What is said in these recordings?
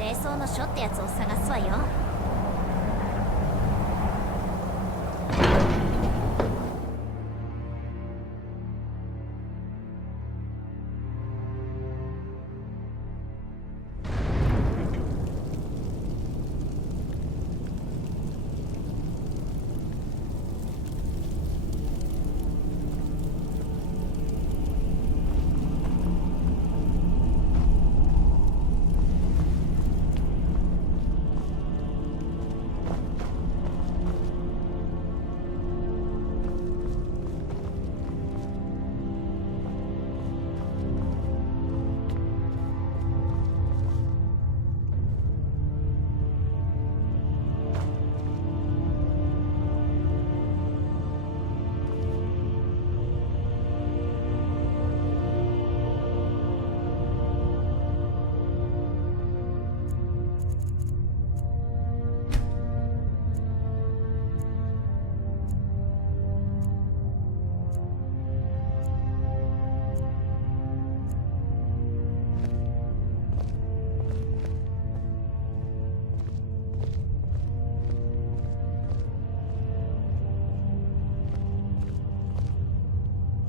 清掃の書ってやつを探すわよ。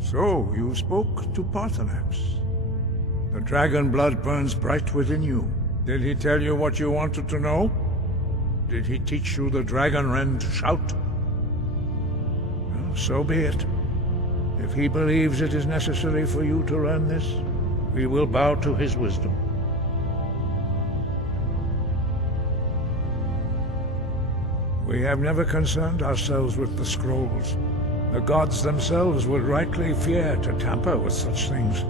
So, you spoke to Parthenax. The dragon blood burns bright within you. Did he tell you what you wanted to know? Did he teach you the dragon rend shout? Well, so be it. If he believes it is necessary for you to learn this, we will bow to his wisdom. We have never concerned ourselves with the scrolls. The gods themselves would rightly fear to tamper with such things.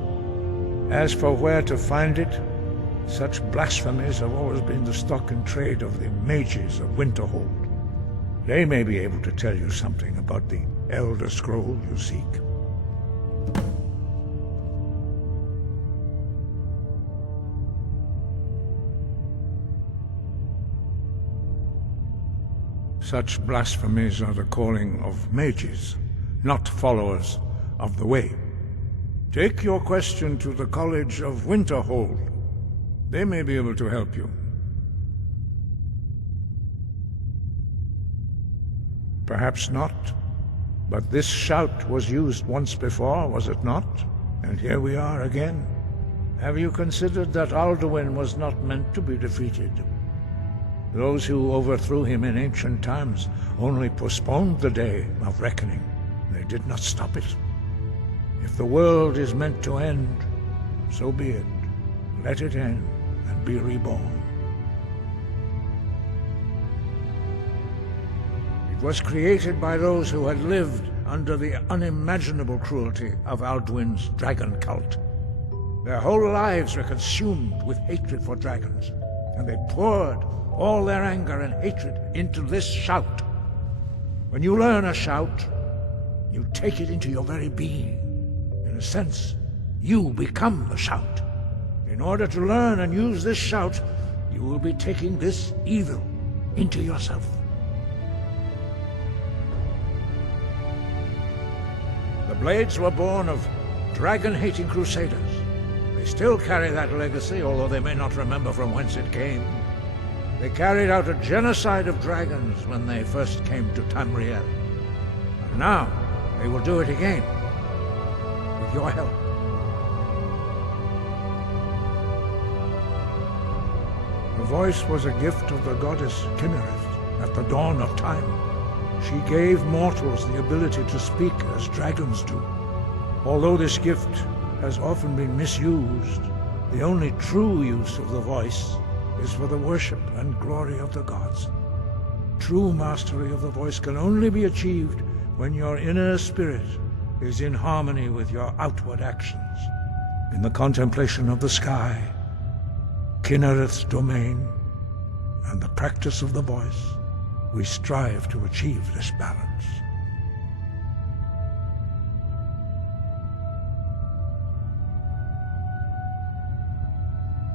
As for where to find it, such blasphemies have always been the stock and trade of the mages of Winterhold. They may be able to tell you something about the Elder Scroll you seek. Such blasphemies are the calling of mages, not followers of the Way. Take your question to the College of Winterhold. They may be able to help you. Perhaps not, but this shout was used once before, was it not? And here we are again. Have you considered that Alduin was not meant to be defeated? Those who overthrew him in ancient times only postponed the day of reckoning. They did not stop it. If the world is meant to end, so be it. Let it end and be reborn. It was created by those who had lived under the unimaginable cruelty of Alduin's dragon cult. Their whole lives were consumed with hatred for dragons, and they poured all their anger and hatred into this shout. When you learn a shout, you take it into your very being. In a sense, you become the shout. In order to learn and use this shout, you will be taking this evil into yourself. The Blades were born of dragon-hating crusaders. They still carry that legacy, although they may not remember from whence it came. They carried out a genocide of dragons when they first came to Tamriel. And now, they will do it again, with your help. The voice was a gift of the goddess Kinnereth at the dawn of time. She gave mortals the ability to speak as dragons do. Although this gift has often been misused, the only true use of the voice is for the worship and glory of the gods. True mastery of the voice can only be achieved when your inner spirit is in harmony with your outward actions. In the contemplation of the sky, Kinnereth's domain, and the practice of the voice, we strive to achieve this balance.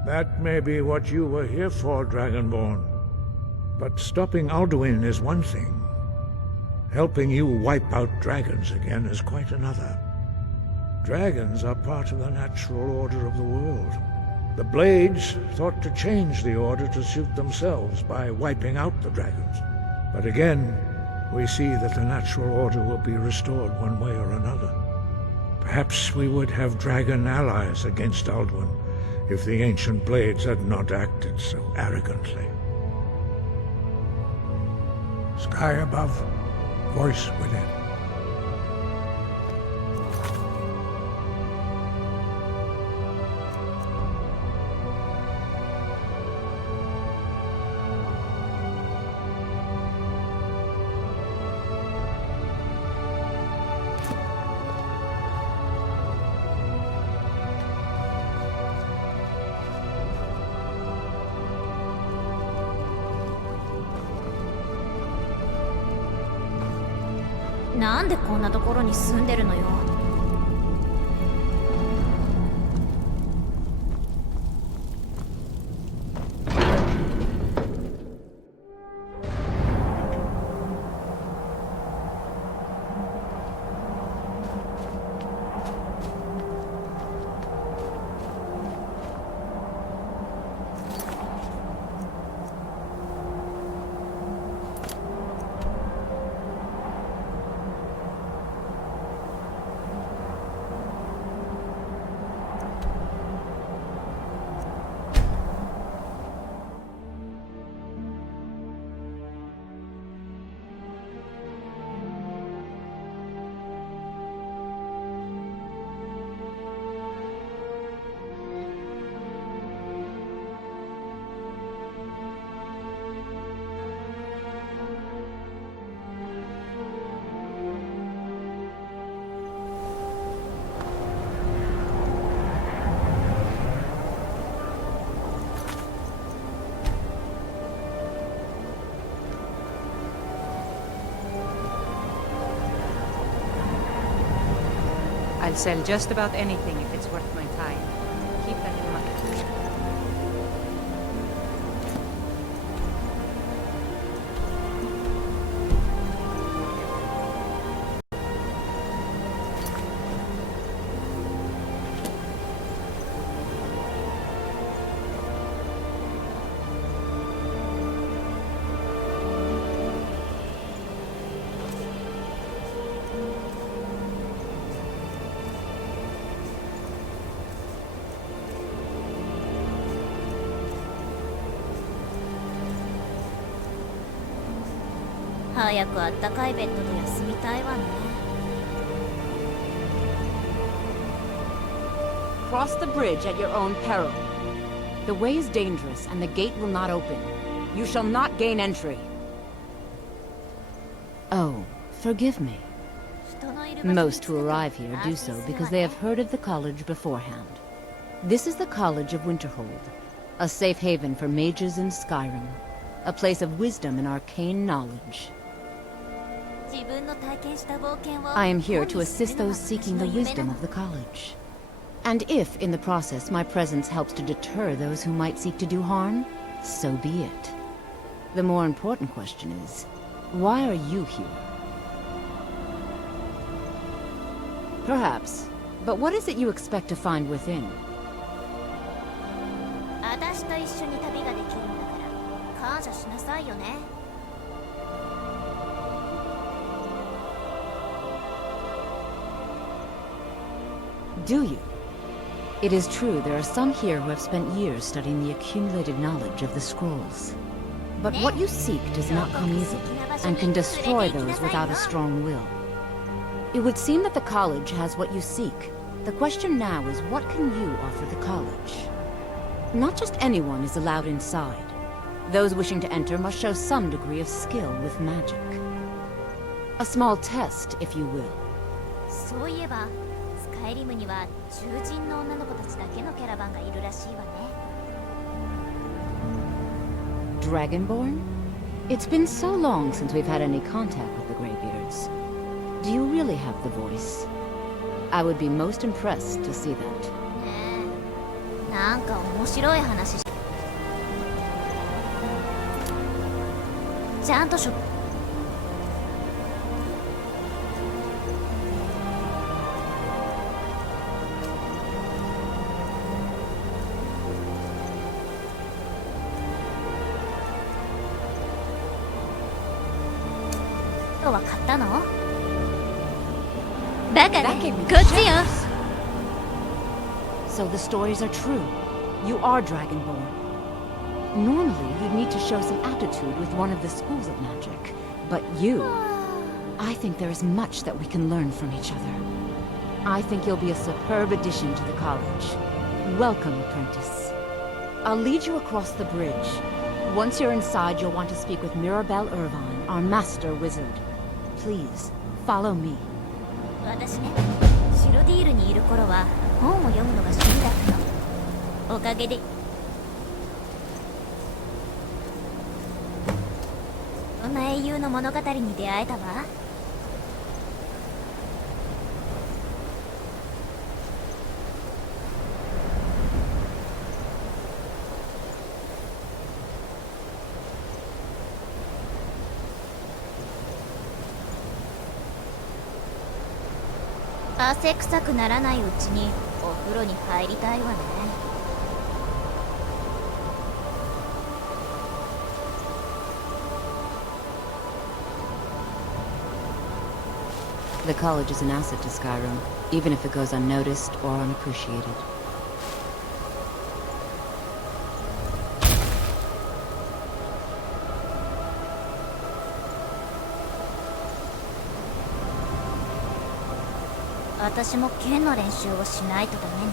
That may be what you were here for, Dragonborn. But stopping Alduin is one thing. Helping you wipe out dragons again is quite another. Dragons are part of the natural order of the world. The Blades thought to change the order to suit themselves by wiping out the dragons. But again, we see that the natural order will be restored one way or another. Perhaps we would have dragon allies against Alduin if the ancient Blades had not acted so arrogantly. Sky above, voice within.なんでこんなところに住んでるのよ。I'll sell just about anything if it's worth my time. Keep that in mind.早くあったかいベッドで休みたいわね。Cross the bridge at your own peril. The way is dangerous and the gate will not open. You shall not gain entry. Oh, forgive me. Most who arrive here do so because they have heard of the college beforehand. This is the College of Winterhold, a safe haven for mages in Skyrim, a place of wisdom and arcane knowledge. I am here to assist those seeking the wisdom of the college. And if, in the process, my presence helps to deter those who might seek to do harm, so be it. The more important question is, why are you here? Perhaps. But what is it you expect to find within? 私と一緒に旅ができるんだから感謝しなさいよね。Do you? It is true there are some here who have spent years studying the accumulated knowledge of the scrolls. But what you seek does not come easily, and can destroy those without a strong will. It would seem that the college has what you seek. The question now is, what can you offer the college? Not just anyone is allowed inside. Those wishing to enter must show some degree of skill with magic. A small test, if you will. そういえば、スカイリムには獣人の女の子たちだけのキャラバンがいるらしいわね。Dragonborn? It's been so long since we've had any contact with the Greybeards. Do you really have the voice? I would be most impressed to see that. ねえ、なんか面白い話し。ちゃんとトは買ったの？バカ That ね、 gave こ me っちよ。 So the stories are true. You are Dragonborn. Normally, you'd need to show some aptitude with one of the schools of magic. But you... I think there is much that we can learn from each other. I think you'll be a superb addition to the college. Welcome, apprentice. I'll lead you across the bridge. Once you're inside, you'll want to speak with Mirabelle Irvine, our master wizard. Please, follow me. 私ね、シロディールにいる頃は本を読むのが趣味だったの。おかげでそんな英雄の物語に出会えたわ。汗臭くならないうちにお風呂に入りたいわね。The college is an asset to Skyrim, even if it goes unnoticed or unappreciated.「私も剣の練習をしないとダメね。」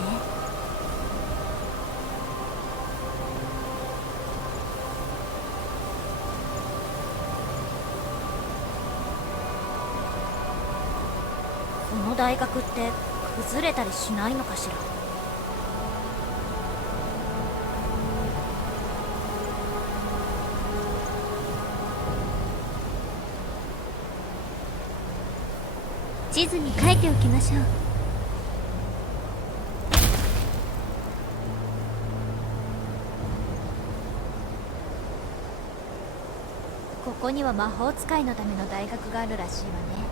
この大学って崩れたりしないのかしら。地図に書いておきましょう。ここには魔法使いのための大学があるらしいわね。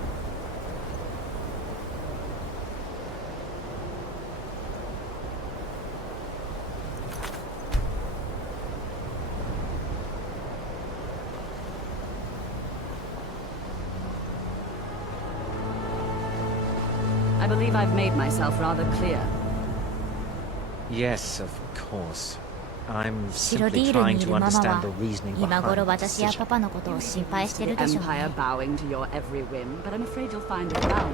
I believe I've made myself rather clear. Yes, of course. I'm シロデ simply ィール trying にい to るママ understand は the reasoning 今 behind 頃 the 私や decision. パパのことを心配してる The でしょう Empire ね。 bowing to your every whim, but I'm afraid you'll find it down.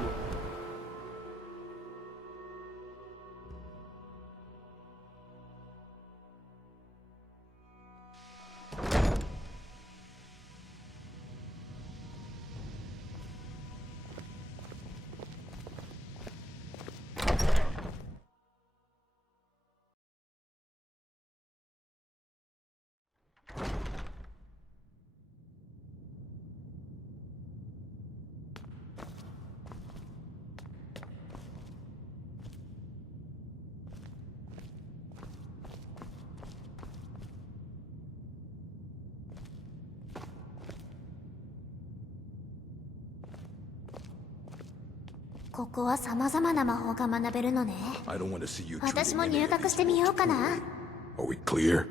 ここは様々な魔法が学べるのね。 I don't want to see you 私 treating も any 入 of 学 these してみようかな。 Are we clear?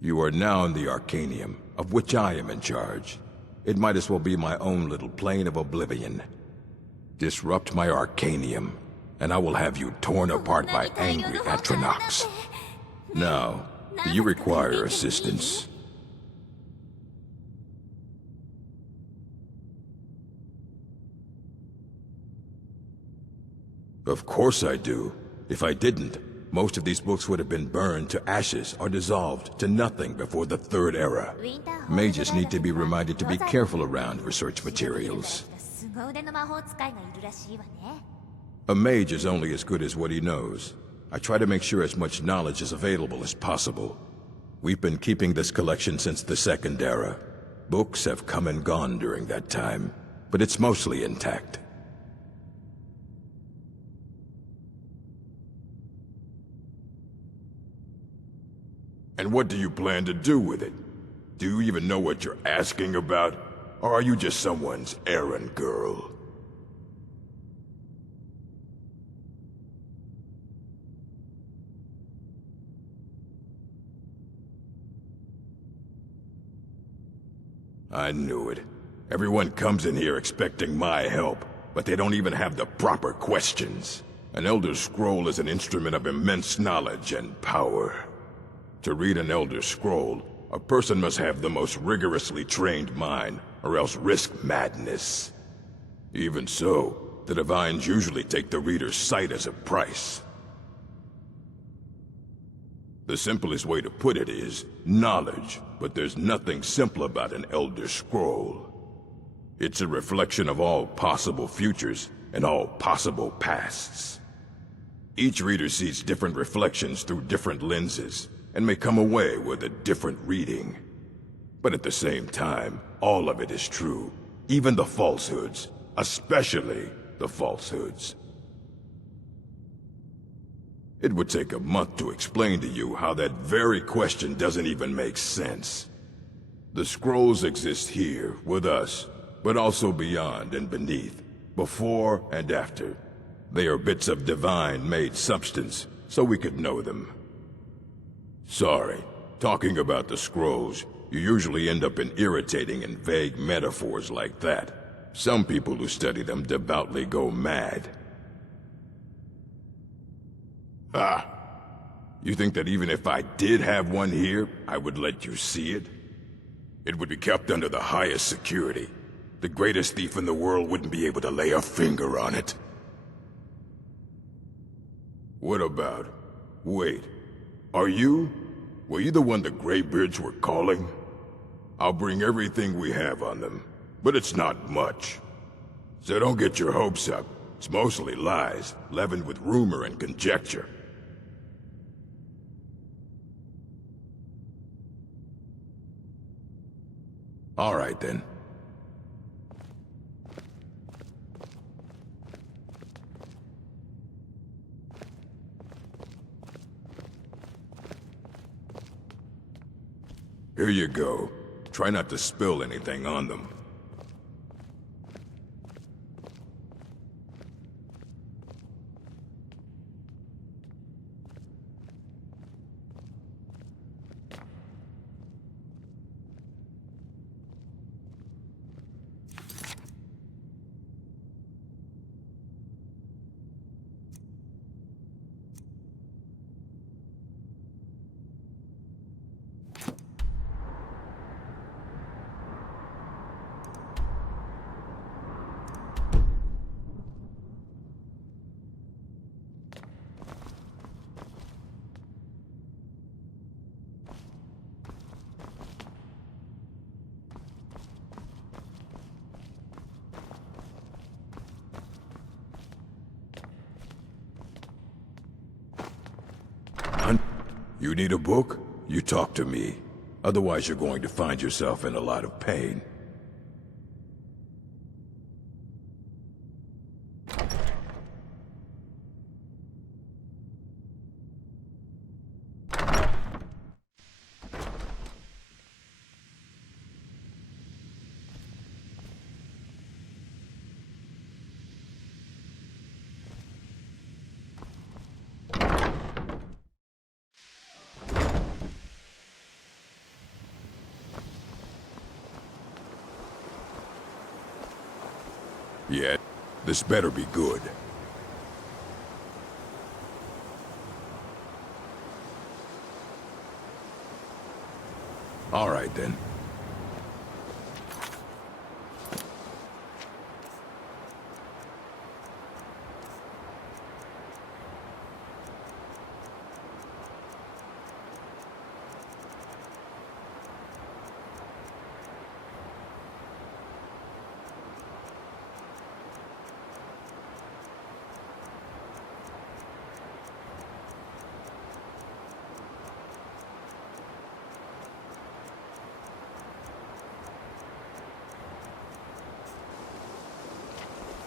You are now in the Arcanium, of which I am in charge. It might as well be my own little plane of oblivion. Disrupt my Arcanium, and I will have you torn apart by angry Atronox. Now, do you require assistance? Of course I do. If I didn't, most of these books would have been burned to ashes or dissolved to nothing before the Third Era. Mages need to be reminded to be careful around research materials. 凄腕の魔法使いがいるらしいわね。 A mage is only as good as what he knows. I try to make sure as much knowledge is available as possible. We've been keeping this collection since the Second Era. Books have come and gone during that time, but it's mostly intact. And what do you plan to do with it? Do you even know what you're asking about? Or are you just someone's errand girl? I knew it. Everyone comes in here expecting my help, but they don't even have the proper questions. An Elder Scroll is an instrument of immense knowledge and power. To read an Elder Scroll, a person must have the most rigorously trained mind, or else risk madness. Even so, the Divines usually take the reader's sight as a price. The simplest way to put it is knowledge, but there's nothing simple about an Elder Scroll. It's a reflection of all possible futures and all possible pasts. Each reader sees different reflections through different lenses, and may come away with a different reading. But at the same time, all of it is true, even the falsehoods, especially the falsehoods. It would take a month to explain to you how that very question doesn't even make sense. The scrolls exist here, with us, but also beyond and beneath, before and after. They are bits of divine-made substance, so we could know them. Sorry, talking about the scrolls, you usually end up in irritating and vague metaphors like that. Some people who study them devoutly go mad. Ah! You think that even if I did have one here, I would let you see it? It would be kept under the highest security. The greatest thief in the world wouldn't be able to lay a finger on it. What about... Wait. Were you the one the Greybeards were calling? I'll bring everything we have on them, but it's not much. So don't get your hopes up. It's mostly lies, leavened with rumor and conjecture. All right, then. Here you go. Try not to spill anything on them. You need a book? You talk to me. Otherwise you're going to find yourself in a lot of pain. Yeah, this better be good. All right, then.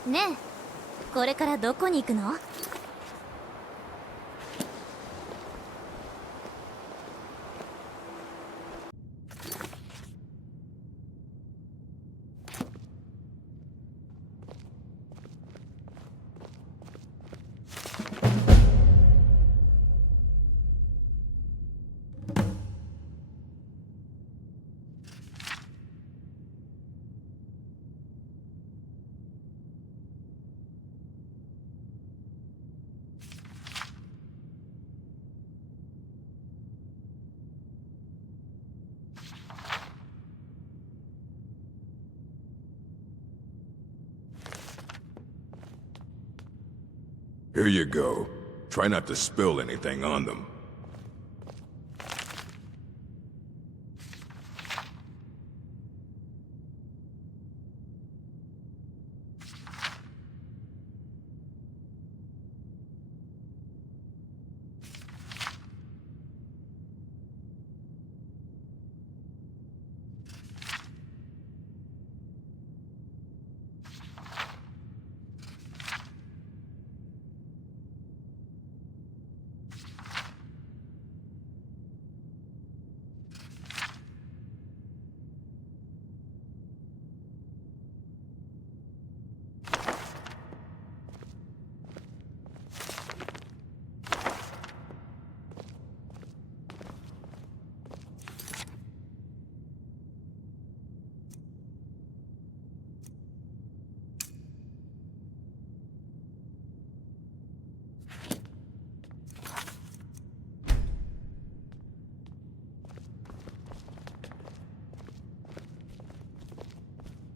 ねえ、これからどこに行くの？ Here you go. Try not to spill anything on them.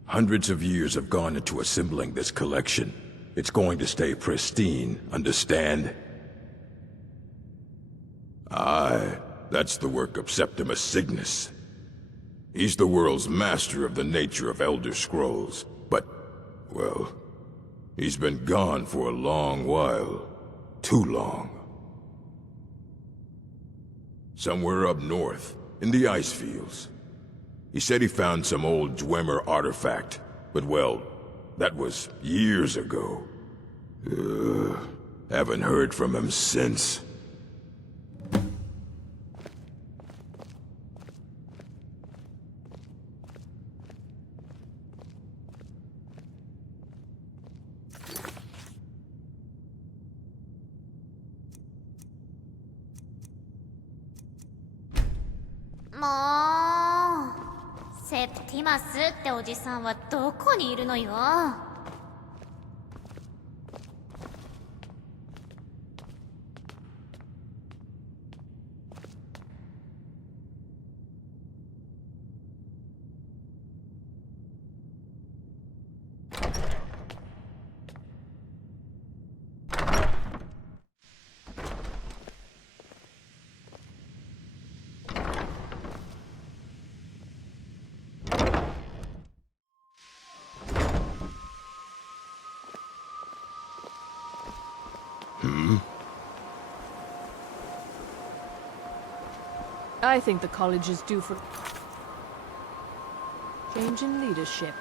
Hundreds of years have gone into assembling this collection. It's going to stay pristine, understand? Aye, that's the work of Septimus Cygnus. He's the world's master of the nature of Elder Scrolls, but, well, he's been gone for a long while. Too long. Somewhere up north, in the ice fields. He said he found some old Dwemer artifact, but well, that was years ago. Haven't heard from him since.セプティマスっておじさんはどこにいるのよ。I think the college is due for change in leadership.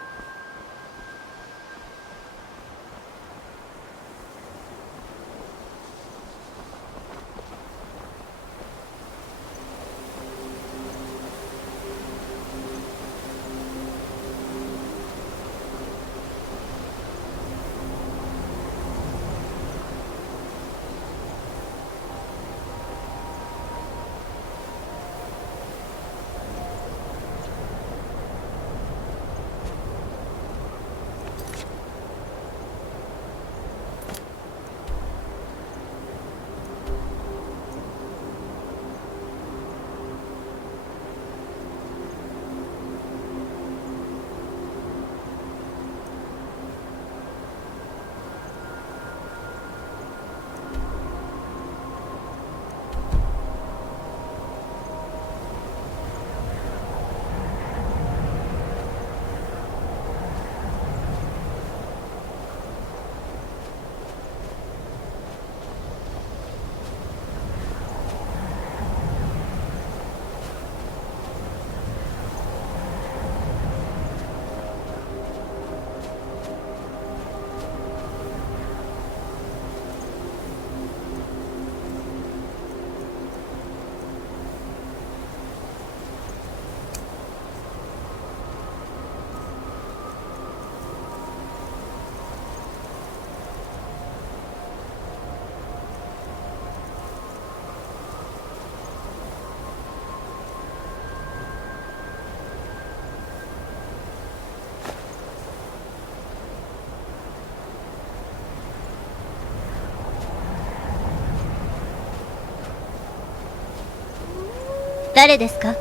誰ですか？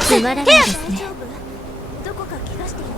つまらないですね。どこか怪我していない？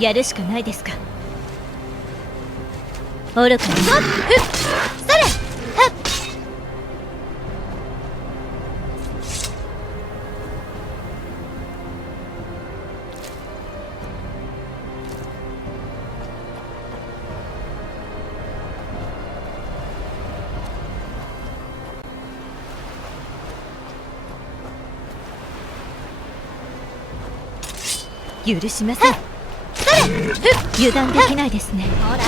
やるしかないですか。愚かに。それ。許しません。油断できないですね。ほら、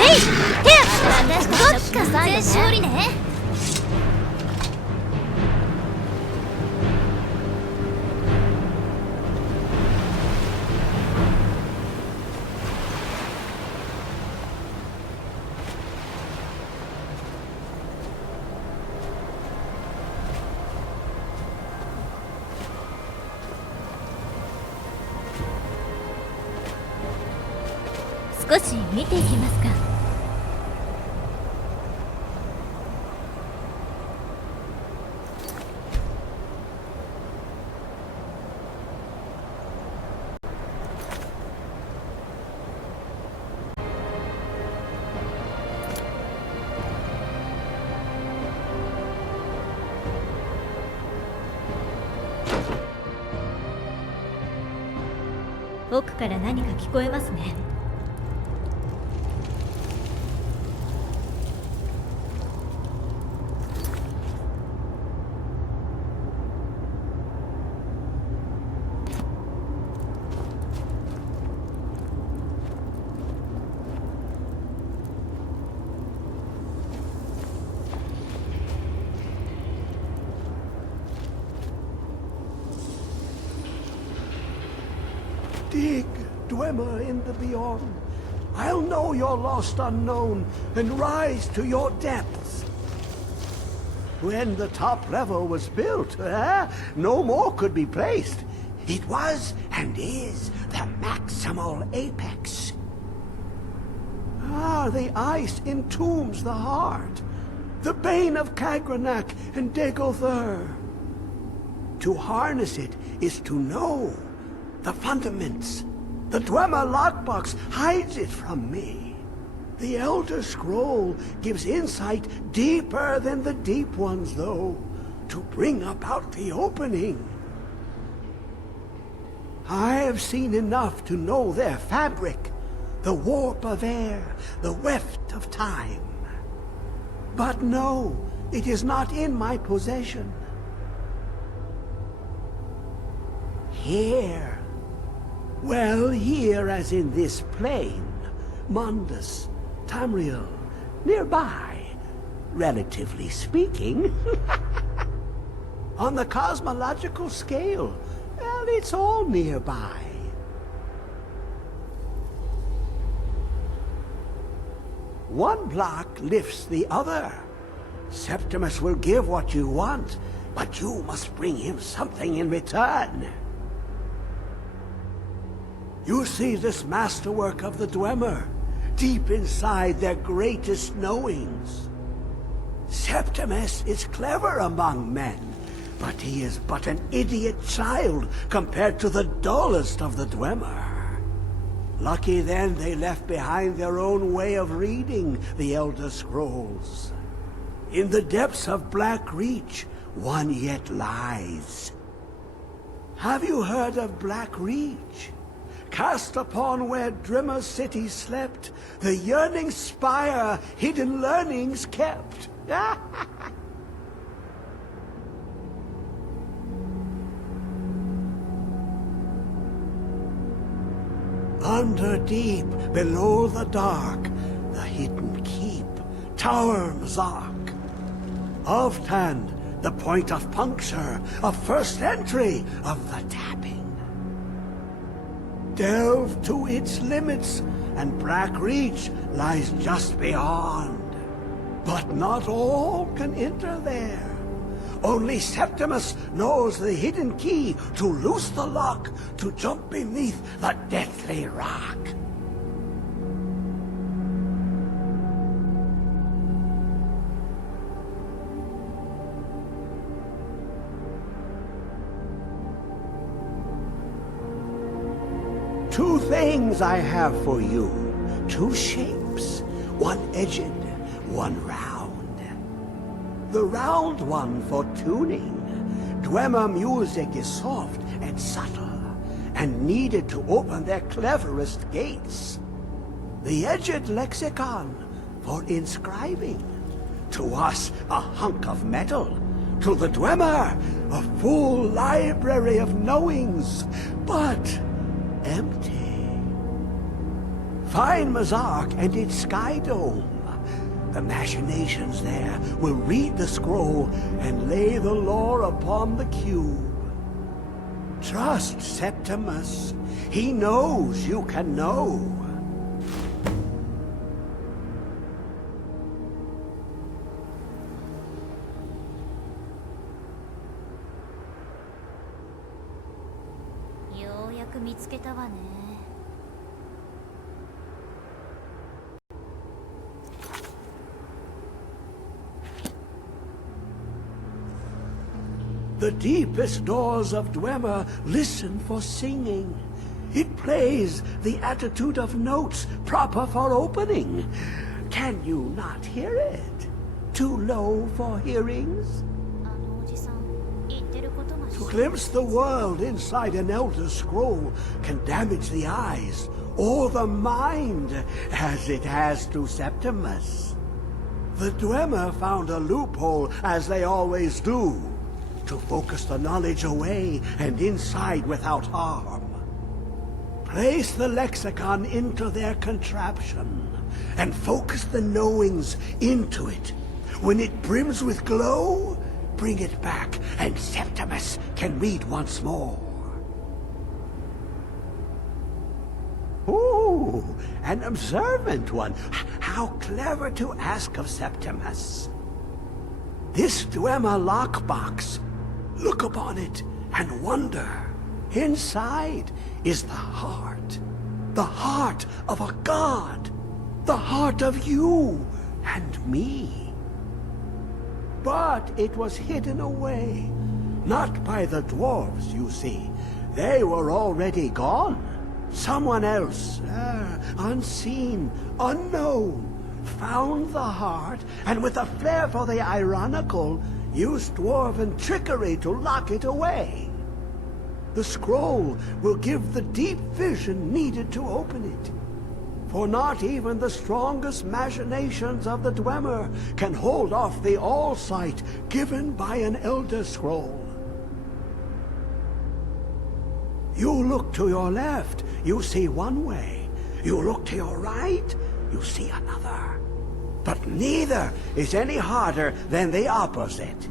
私たちの完全勝利ね。少し見ていきますか。奥から何か聞こえますね。Dig, Dwemer in the beyond. I'll know your lost unknown and rise to your depths. When the top level was built, no more could be placed. It was and is the maximal apex. The ice entombs the heart, the bane of Kagranak and Degother. To harness it is to know the fundaments. The Dwemer lockbox hides it from me. The Elder Scroll gives insight deeper than the deep ones, though, to bring about the opening. I have seen enough to know their fabric, the warp of air, the weft of time. But no, it is not in my possession. Here. Well, here as in this plain, Mundus, Tamriel, nearby, relatively speaking. On the cosmological scale, well, it's all nearby. One block lifts the other. Septimus will give what you want, but you must bring him something in return. You see this masterwork of the Dwemer, deep inside their greatest knowings. Septimus is clever among men, but he is but an idiot child compared to the dullest of the Dwemer. Lucky then they left behind their own way of reading the Elder Scrolls. In the depths of Black Reach, one yet lies. Have you heard of Black Reach? Cast upon where Drimmer City slept, the yearning spire hidden learnings kept. Under deep, below the dark, the hidden keep, Tower Mzark. Oftand, the point of puncture, of first entry, of the tapping. Delve to its limits, and Black Reach lies just beyond. But not all can enter there. Only Septimus knows the hidden key to loose the lock, to jump beneath the deathly rock. Two things I have for you. Two shapes. One edged, one round. The round one for tuning. Dwemer music is soft and subtle, and needed to open their cleverest gates. The edged lexicon for inscribing. To us, a hunk of metal. To the Dwemer, a full library of knowings, but empty. Find Mazark and its sky dome. The machinations there will read the scroll and lay the lore upon the cube. Trust Septimus. He knows you can know. The deepest doors of Dwemer listen for singing. It plays the attitude of notes proper for opening. Can you not hear it? Too low for hearings? To glimpse the world inside an Elder Scroll can damage the eyes or the mind, as it has to Septimus. The Dwemer found a loophole, as they always do, to focus the knowledge away and inside without harm. Place the lexicon into their contraption, and focus the knowings into it. When it brims with glow, bring it back, and Septimus can read once more. Ooh, an observant one. How clever to ask of Septimus. This Dwemer lockbox. Look upon it and wonder. Inside is the heart of a god, the heart of you and me. But it was hidden away, not by the dwarves, you see. They were already gone. Someone else, unseen, unknown, found the heart, and with a flair for the ironical, used dwarven trickery to lock it away. The scroll will give the deep vision needed to open it. For not even the strongest machinations of the Dwemer can hold off the all-sight given by an Elder Scroll. You look to your left, you see one way. You look to your right, you see another. But neither is any harder than the opposite.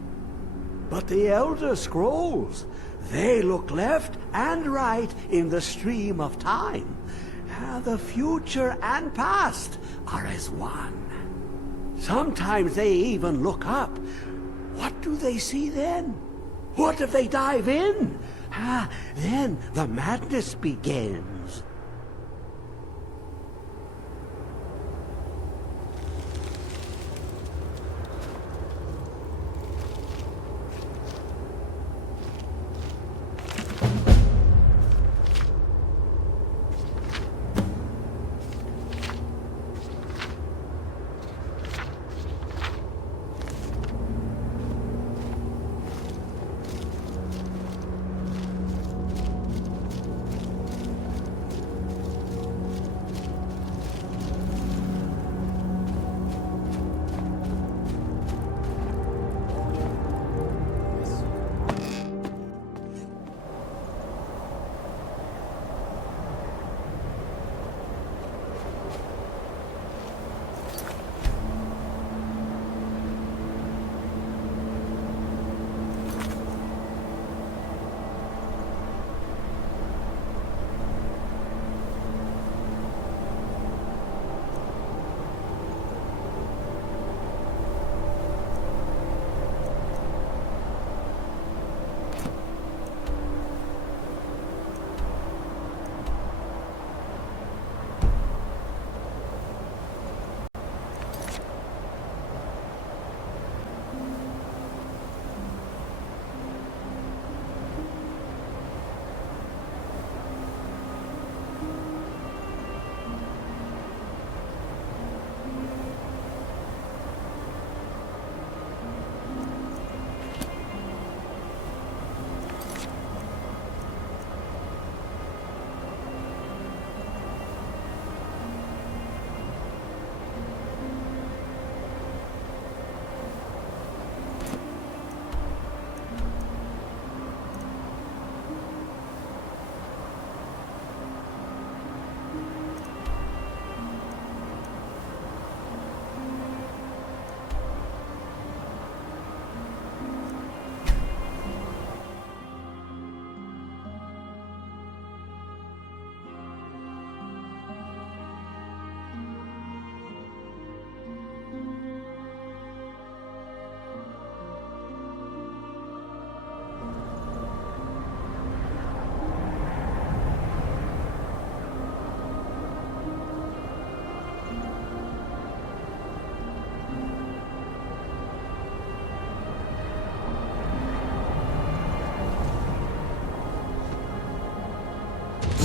But the Elder Scrolls, they look left and right in the stream of time. The future and past are as one. Sometimes they even look up. What do they see then? What if they dive in? Then the madness begins.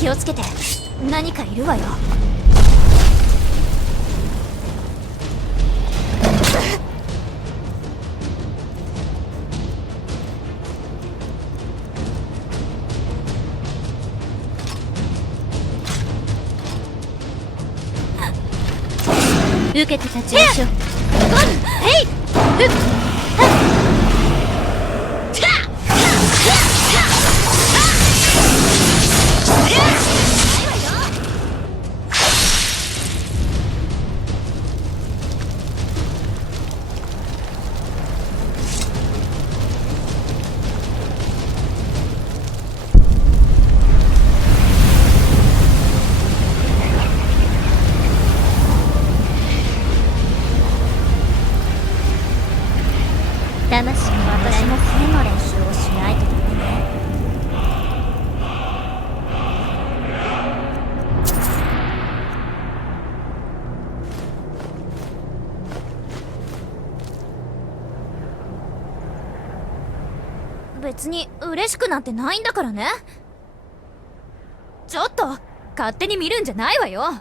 気をつけて。何かいるわよ。受けて立ちましょう。へい！魂の私も背の練習をしないとダメね。別に嬉しくなんてないんだからね。ちょっと勝手に見るんじゃないわよ。